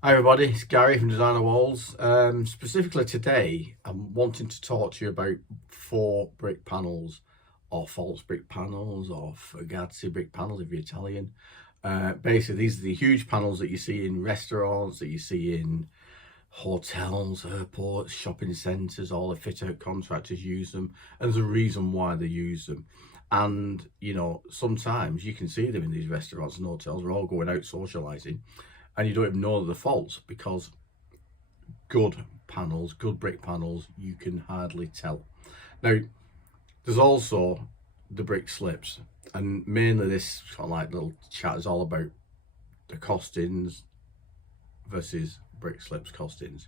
Hi everybody, it's Gary from Designer Walls. Specifically today, I'm wanting to talk to you about faux brick panels or false brick panels or fugazzi brick panels if you're Italian. Basically, these are the huge panels that you see in restaurants, that you see in hotels, airports, shopping centres. All the fit-out contractors use them, and there's a reason why they use them. And, you know, sometimes you can see them in these restaurants and hotels. We're all going out socialising and you don't even know the faults because good panels, good brick panels, you can hardly tell. Now, there's also the brick slips, and mainly this sort of like little chat is all about the costings versus brick slips costings.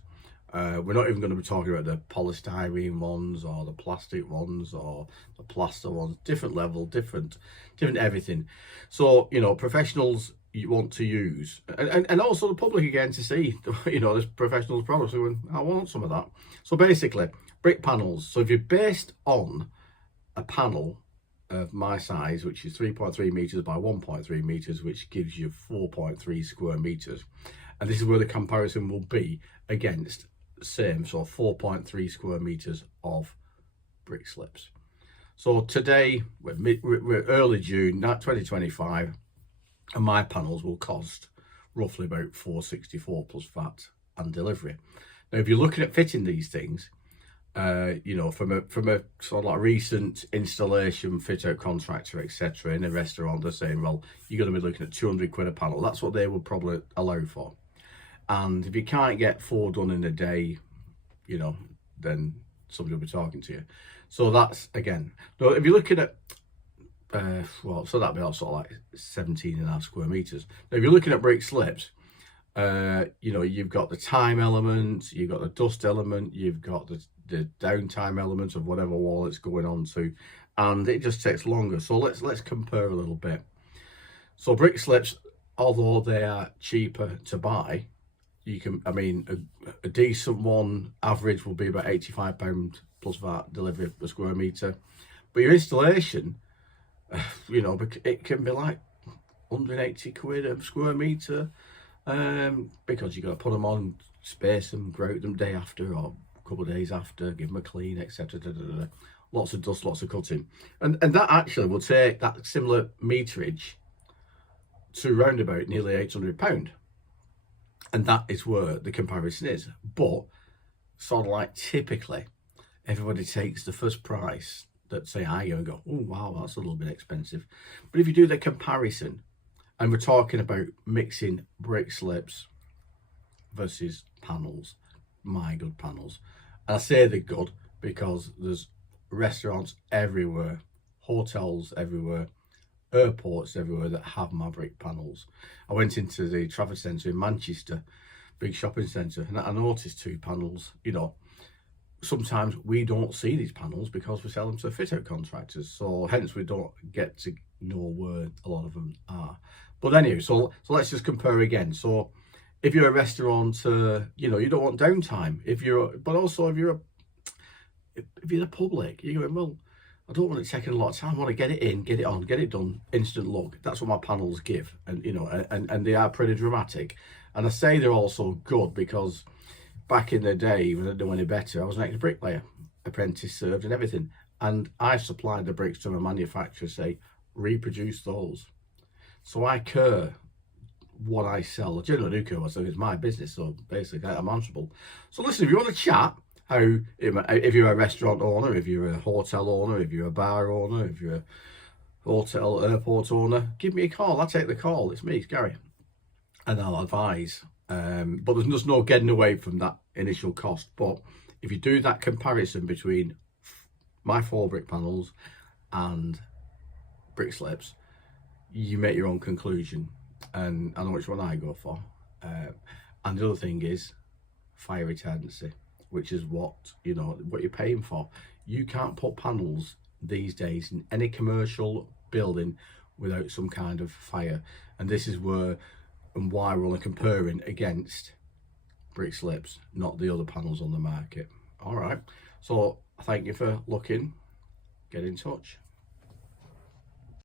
We're not even going to be talking about the polystyrene ones or the plastic ones or the plaster ones. Different level, different everything. So, you know, professionals you want to use, and also the public again to see, you know, this professionals products. So I want some of that. So basically, brick panels. So if you're based on a panel of my size, which is 3.3 meters by 1.3 meters, which gives you 4.3 square meters, and this is where the comparison will be against same, so 4.3 square meters of brick slips. So today we're early June 2025, and my panels will cost roughly about $464 plus VAT and delivery. Now, if you're looking at fitting these things, you know, from a sort of like recent installation fit out contractor, etc., in a restaurant, they're saying, well, you're going to be looking at 200 quid a panel. That's what they would probably allow for. And if you can't get 4 done in a day, you know, then somebody will be talking to you. So that's, again, so if you're looking at well, so that'd be also like 17.5 square meters. Now, if you're looking at brick slips, you know, you've got the time element, you've got the dust element, you've got the downtime element of whatever wall it's going on to, and it just takes longer. So let's compare a little bit. So brick slips, although they are cheaper to buy, you can, I mean, a decent one average will be about £85 plus VAT delivery per square meter, but your installation, you know, it can be like 180 quid a square meter, because you got to put them on, space them, grout them day after or a couple of days after, give them a clean, etc. Lots of dust, lots of cutting, and that actually will take that similar meterage to round about nearly £800, and that is where the comparison is. But sort of like typically everybody takes the first price that say I go and go, oh wow, that's a little bit expensive. But if you do the comparison, and we're talking about mixing brick slips versus panels, my good panels, and I say they're good because there's restaurants everywhere, hotels everywhere, airports everywhere that have my brick panels. I went into the Trafford Centre in Manchester, big shopping centre, and I noticed 2 panels. You know, sometimes we don't see these panels because we sell them to fit out contractors, so hence we don't get to know where a lot of them are. But anyway, so let's just compare again. So if you're a restaurant, you know, you don't want downtime. But also if you're the public, you're going, well, I don't want it taking a lot of time. I want to get it in, get it on, get it done, instant look. That's what my panels give, and you know, and they are pretty dramatic. And I say they're also good because back in the day, when I didn't know any better, I was an ex-bricklayer, apprentice served and everything. And I supplied the bricks to my manufacturer, say, reproduce those. So I care what I sell. I generally do care what I sell. It's my business, so basically I'm answerable. So listen, if you want to chat, if you're a restaurant owner, if you're a hotel owner, if you're a bar owner, if you're a hotel, airport owner, give me a call. I'll take the call. It's me, it's Gary. And I'll advise. But there's just no getting away from that initial cost. But if you do that comparison between my faux brick panels and brick slips, you make your own conclusion, and I know which one I go for. And the other thing is fire retardancy, which is what, you know, what you're paying for. You can't put panels these days in any commercial building without some kind of fire, and this is where and why we're only comparing against brick slips, not the other panels on the market. All right, so thank you for looking. Get in touch.